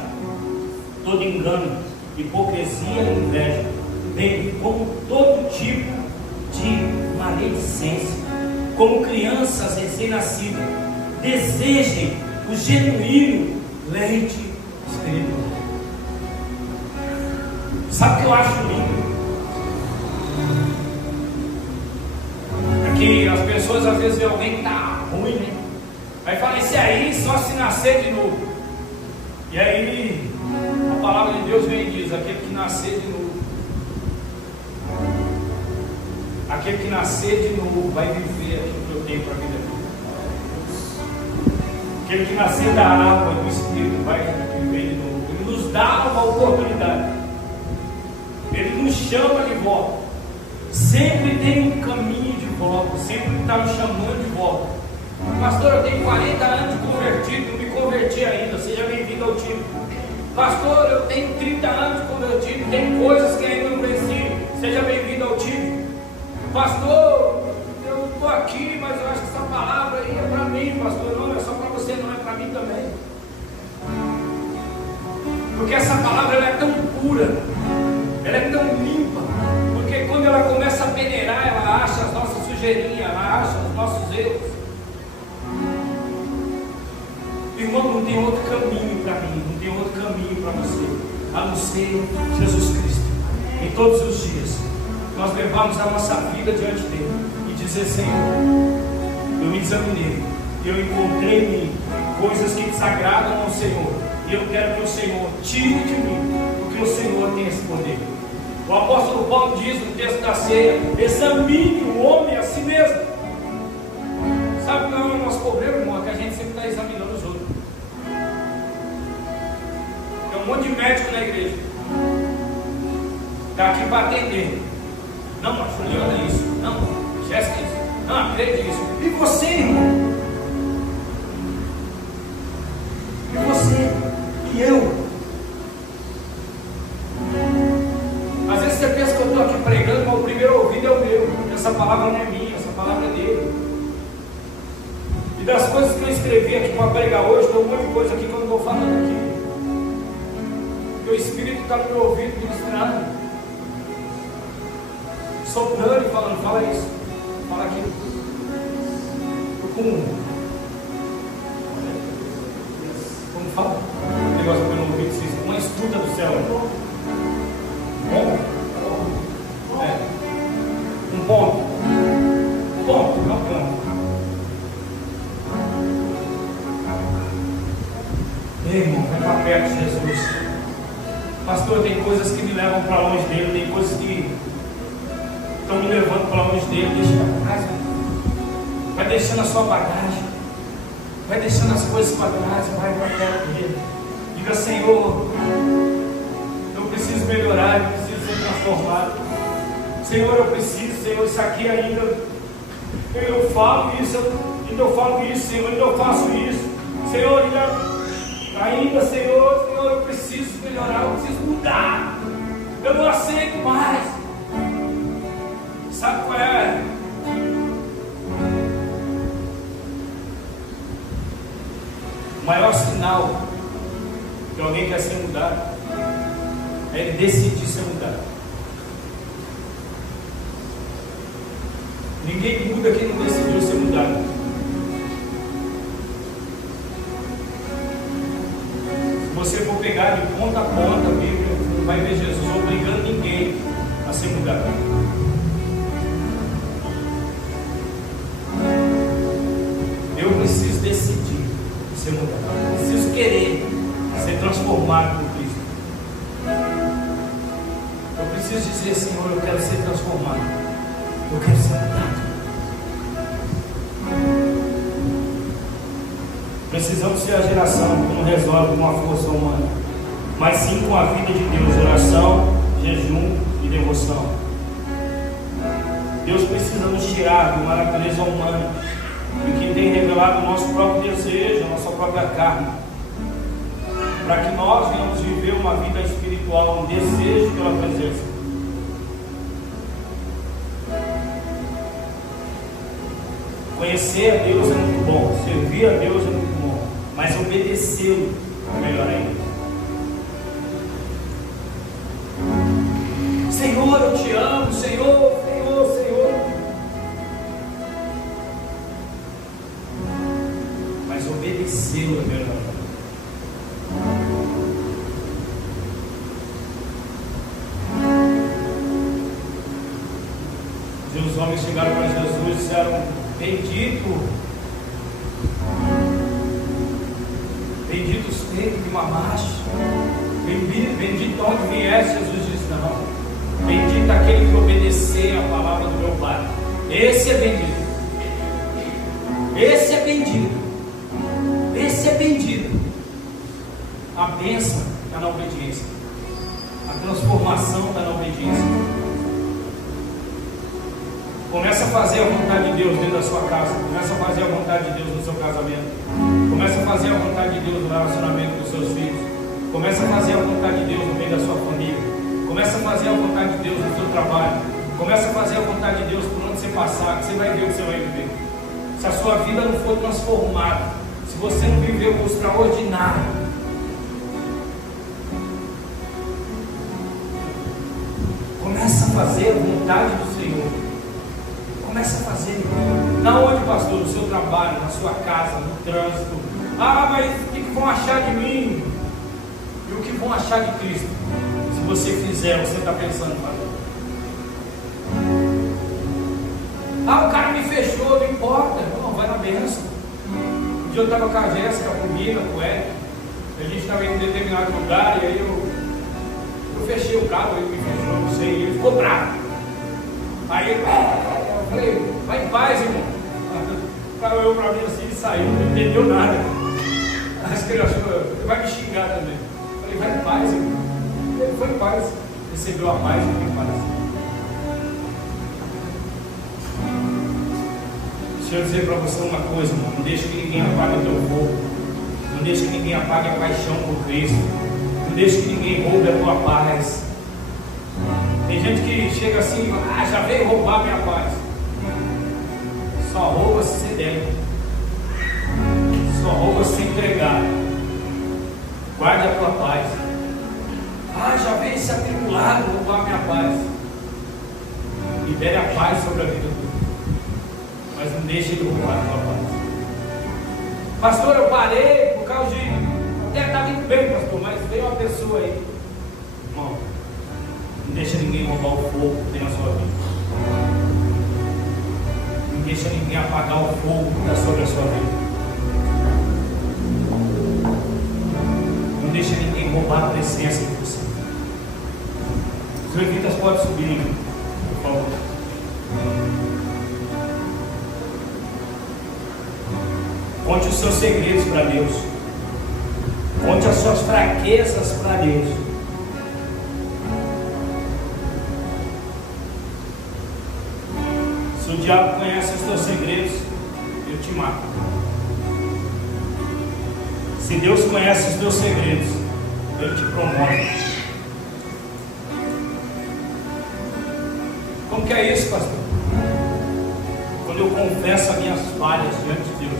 todo engano, hipocrisia e inveja, bem como todo tipo de maledicência. Como crianças recém-nascidas, desejem o genuíno leite espiritual. Sabe o que eu acho lindo? que as pessoas às vezes veem alguém que está ruim, né? Aí fala, esse aí só se nascer de novo. E aí a palavra de Deus vem e diz, aquele que nascer de novo, aquele que nascer de novo vai viver aquilo que eu tenho para a vida dele. Aquele que nascer da água e do Espírito vai viver de novo. Ele nos dá uma oportunidade. Ele nos chama de volta. Sempre tem um caminho de volta. Sempre está nos chamando de volta. Pastor, eu tenho 40 anos de convertido, não me converti ainda. Seja bem-vindo ao time. Pastor, eu tenho 30 anos de convertido, tem coisas que ainda não venci. Seja bem-vindo ao time. Pastor, eu estou aqui, mas eu acho que essa palavra aí é para mim, pastor. Não, é só para você, não é para mim também. Porque essa palavra ela é tão pura, ela é tão limpa. Porque quando ela começa a peneirar, ela acha as nossas sujeirinhas, ela acha os nossos erros. Irmão, não tem outro caminho para mim, não tem outro caminho para você, a não ser Jesus Cristo. Em todos os dias, nós levamos a nossa vida diante dele e dizer, Senhor, eu me examinei, eu encontrei em mim coisas que desagradam ao Senhor, e eu quero que o Senhor tire de mim, porque o Senhor tem esse poder. O apóstolo Paulo diz no texto da ceia, examine o homem a si mesmo. Sabe qual é o nosso problema, irmão? É que a gente sempre está examinando os outros. Tem um monte de médico na igreja, está aqui para atender. Não, a Juliana é isso. Não, a Jéssica é isso. Não, a Cleide é isso. E você, irmão? E você? E eu? Às vezes você pensa que eu estou aqui pregando, mas o primeiro ouvido é o meu. Essa palavra não é minha, essa palavra é dele. E das coisas que eu escrevi aqui para pregar hoje, tem um monte de coisa aqui que eu não estou falando aqui. Porque o Espírito está no meu ouvido ministrando, soprando e falando, fala isso, fala aquilo. Como fala? O negócio que eu não ouvi, uma estruta do céu. Um ponto. Um ponto, não um ponto. Ei, irmão, vai para perto de Jesus. Pastor, tem coisas que me levam para longe dele, tem coisas que estão me levando para longe dele. Deixa para trás, vai deixando a sua bagagem, vai deixando as coisas para trás, vai para perto dele. Diga, Senhor, eu preciso melhorar, eu preciso ser transformado. Senhor, eu preciso, Senhor, isso aqui ainda eu falo isso, ainda eu falo isso, Senhor, ainda eu faço isso, Senhor, ainda, Senhor, eu preciso melhorar, eu preciso mudar, eu não aceito mais. Sabe qual é? O maior sinal que alguém quer ser mudado é ele decidir ser mudado. Ninguém muda quem não decidiu ser mudado. Se você for pegar de ponta a ponta, a Bíblia não vai ver Jesus obrigando ninguém a ser mudado. Eu preciso decidir ser mudado. Preciso querer ser transformado por Cristo. Eu preciso dizer, Senhor, eu quero ser transformado. Eu quero ser mudado. Precisamos ser a geração que não resolve com a força humana, mas sim com a vida de Deus, oração, jejum e devoção. Deus precisa nos tirar de uma natureza humana, do que tem revelado o nosso próprio desejo, a nossa própria carne, para que nós venhamos viver uma vida espiritual, um desejo pela presença. Conhecer a Deus é muito bom, servir a Deus é muito bom, mas obedecê-lo é melhor ainda. Senhor, eu te amo, Senhor, Senhor, Senhor. Mas obedecê-lo é melhor. Os homens chegaram para Jesus e disseram: bendito, bendito os teus que mamaste, bendito onde viesse. Jesus disse: não, bendito aquele que obedecer a palavra do meu Pai. Esse é bendito, esse é bendito, esse é bendito. A bênção está na obediência, a transformação está na obediência. Começa a fazer a vontade de Deus dentro da sua casa. Começa a fazer a vontade de Deus no seu casamento. Começa a fazer a vontade de Deus no relacionamento com os seus filhos. Começa a fazer a vontade de Deus no meio da sua família. Começa a fazer a vontade de Deus no seu trabalho. Começa a fazer a vontade de Deus por onde você passar, que você vai ver o que você vai viver. Se a sua vida não for transformada, se você não viver o extraordinário, começa a fazer a vontade do Senhor. Começa a fazer. Na onde, pastor? No seu trabalho, na sua casa, no trânsito. Ah, mas o que vão achar de mim? E o que vão achar de Cristo? Se você fizer, você está pensando em fazer. Ah, o cara me fechou, não importa. Não, vai na bênção. Um dia eu estava com a Jéssica, comigo, com o Eric. A gente estava em um determinado lugar e aí eu fechei o carro, ele me fechou, não sei, e ele ficou bravo. Aí eu falei: vai em paz, irmão. Eu para mim assim, ele saiu, não entendeu nada. Acho que ele achou, ele vai me xingar também. Eu falei: vai em paz, irmão. Ele foi em paz, recebeu a paz e foi em paz. Deixa eu dizer para você uma coisa, irmão. Não deixe que ninguém apague o teu fogo. Não deixe que ninguém apague a paixão por Cristo. Não deixe que ninguém roube a tua paz. Tem gente que chega assim: ah, já veio roubar minha paz. Só rouba se você der. Só rouba se entregar. Guarda a tua paz. Ah, já veio esse atribulado roubar minha paz. Libere a paz sobre a vida dele. Mas não deixe ele roubar a tua paz. Pastor, eu parei por causa de... até estava indo bem, pastor, mas veio uma pessoa aí. Irmão, não deixa ninguém roubar o fogo que tem na sua vida. Não deixa ninguém apagar o fogo que está sobre a sua vida. Não deixa ninguém roubar a presença de você. Os levitas podem subir, por favor. Conte os seus segredos para Deus. Conte as suas fraquezas para Deus. Se o diabo conhece os teus segredos, ele te mata. Se Deus conhece os teus segredos, ele te promove. Como que é isso, pastor? Quando eu confesso as minhas falhas diante de Deus,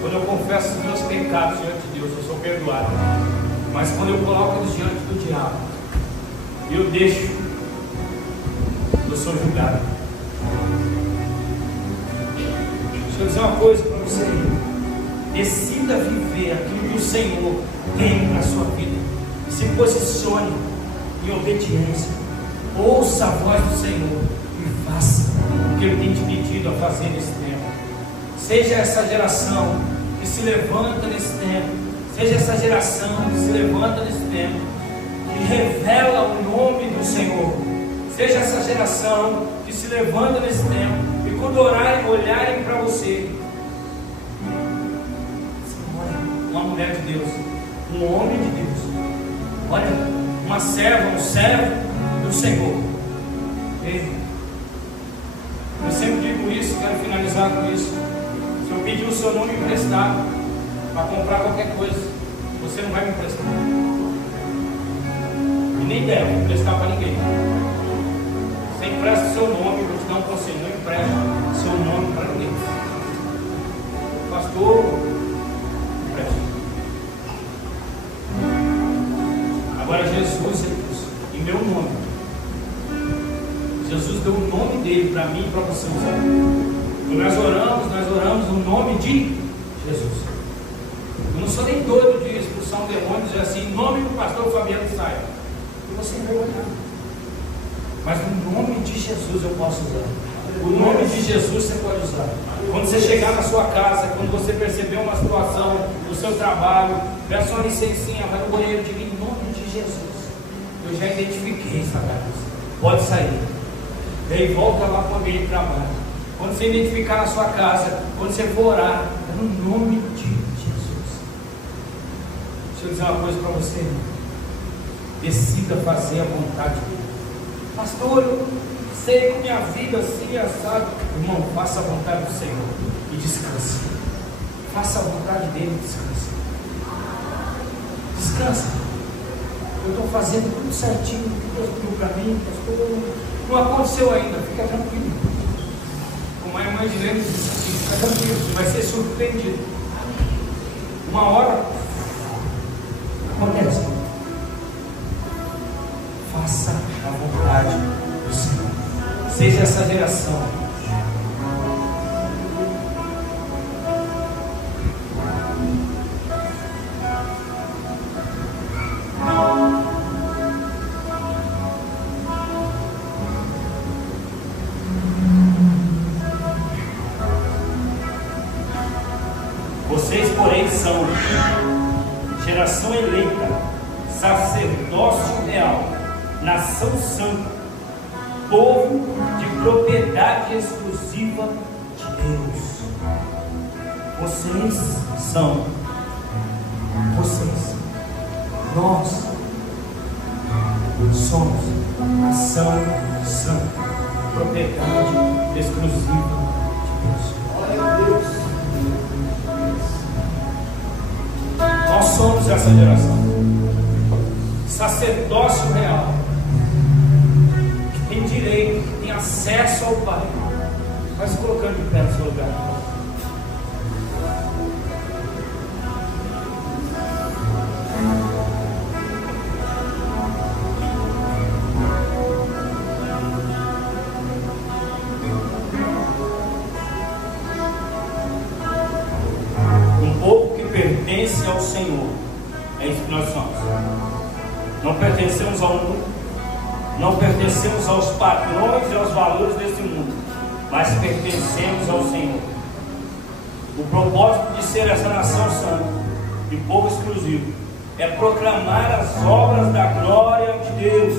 quando eu confesso os meus pecados diante de Deus, eu sou perdoado. Mas quando eu coloco eles diante do diabo e eu deixo, eu sou julgado. Deixa eu dizer uma coisa para você aí. Decida viver aquilo que o Senhor tem para a sua vida. Se posicione em obediência. Ouça a voz do Senhor e faça o que Ele tem te pedido a fazer nesse tempo. Seja essa geração que se levanta nesse tempo. Seja essa geração que se levanta nesse tempo e revela o nome do Senhor. Seja essa geração que se levanta nesse tempo e quando olharem para você, uma mulher de Deus, um homem de Deus, olha, uma serva, um servo do Senhor. Eu sempre digo isso, quero finalizar com isso. Se eu pedir o seu nome emprestado para comprar qualquer coisa, você não vai me emprestar. E nem deve emprestar para ninguém. Você empresta o seu nome, vou te dar um conselho, não empresta seu nome para ninguém. Pastor, empresta. Agora Jesus, ele disse, em meu nome. Jesus deu o nome dele para mim e para você usar. Quando nós oramos no nome de Jesus. Eu não sou nem doido de expulsar um demônio e dizer assim, em nome do pastor Fabiano sai. E você não vai olhar. Mas no nome de Jesus eu posso usar. O nome de Jesus você pode usar. Quando você chegar na sua casa, quando você perceber uma situação no seu trabalho, peça uma licencinha, vai no banheiro, diga em nome de Jesus. Eu já identifiquei essa casa. Pode sair. E aí volta lá para o ambiente de trabalho. Quando você identificar na sua casa, quando você for orar, é no nome de Jesus. Deixa eu dizer uma coisa para você, irmão. Decida fazer a vontade dele. Pastor, eu sei com minha vida assim, assado. Irmão, faça a vontade do Senhor e descanse. Faça a vontade dele e descanse. Descansa. Eu estou fazendo tudo certinho, que Deus pediu para mim, pastor. Não aconteceu ainda, fica tranquilo. Como a irmã de Lênin disse, fica tranquilo, você vai ser surpreendido. Uma hora acontece. Faça a vontade do Senhor. Seja essa geração. Vocês, porém, são geração eleita, sacerdócio real, nação santa, povo de propriedade exclusiva de Deus. Nós somos nação santa, propriedade exclusiva de Deus. Glória a Deus. Nós somos essa geração, sacerdócio real, que tem direito, que tem acesso ao Pai. Vai se colocando de pé no seu lugar. Pertence ao Senhor. É isso que nós somos. Não pertencemos ao mundo, não pertencemos aos padrões e aos valores desse mundo, mas pertencemos ao Senhor. O propósito de ser essa nação santa e povo exclusivo é proclamar as obras da glória de Deus.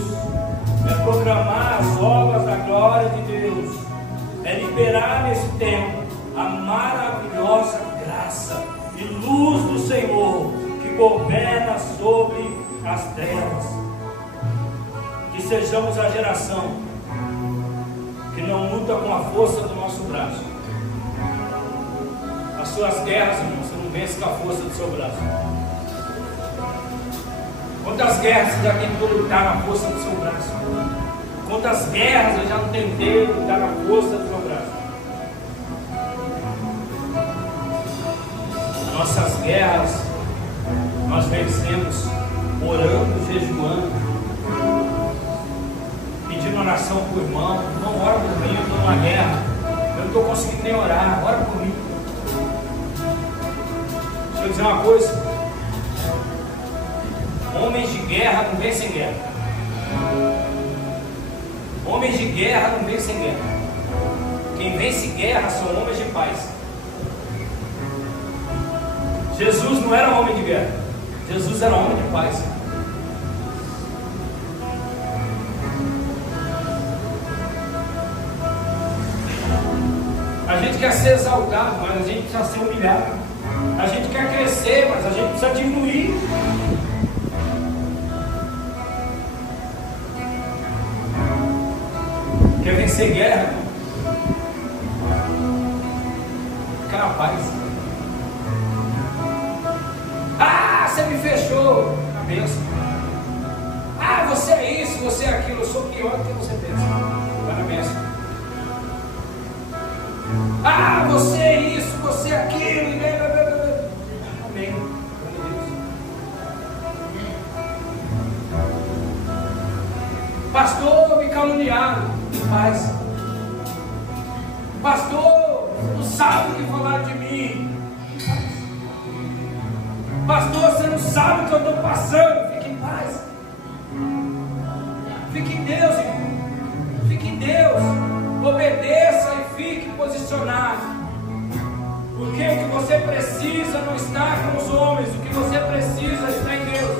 É proclamar as obras da glória de Deus. É liberar nesse tempo a maravilhosa graça e luz do Senhor que governa sobre as trevas. Que sejamos a geração que não luta com a força do nosso braço. As suas guerras, irmão, você não vence com a força do seu braço. Quantas guerras você já tentou lutar na força do seu braço? Quantas guerras eu já não tentei lutar na força do meu braço? Nossas guerras nós vencemos orando, jejuando, pedindo oração para o irmão. Não, ora por mim, eu estou numa guerra, eu não estou conseguindo nem orar, ora por mim. Deixa eu dizer uma coisa: homens de guerra não vencem guerra. Homens de guerra não vencem guerra. Quem vence guerra são homens de paz. Jesus não era homem de guerra, Jesus era homem de paz. A gente quer ser exaltado, mas a gente precisa ser humilhado. A gente quer crescer, mas a gente precisa diminuir. Quer vencer guerra? Fica na paz. Você me fechou a bênção. Você é isso, você é aquilo. Eu sou pior do que você pensa. Vai na bênção. Você é isso, você é aquilo. Amém. Pastor, me caluniaram. Paz. Pastor, não sabe o que falaram de mim. Pastor, você não sabe o que eu estou passando. Fique em paz. Fique em Deus, irmão. Fique em Deus. Obedeça precisa não está com os homens, o que você precisa está em Deus.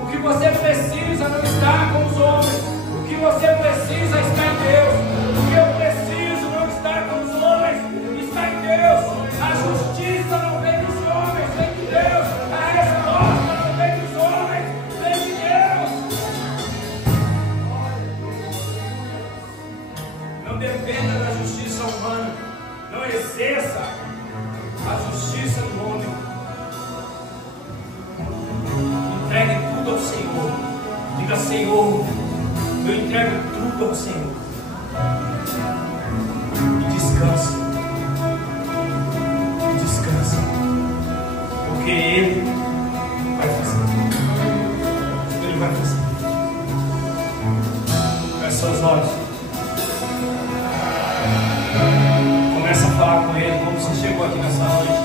O que você precisa não está com os homens, o que você precisa está em Deus. O que eu preciso não está com os homens, está em Deus. A justiça não vem dos homens, vem de Deus. A resposta não vem dos homens, vem de Deus. Não dependa da justiça humana, não exerça a justiça do homem. Entregue tudo ao Senhor. Diga: Senhor, eu entrego tudo ao Senhor. E descanse. E descanse. Porque Ele vai fazer. Ele vai fazer. Feche seus olhos. Começa a falar com Ele como você chegou aqui nessa noite.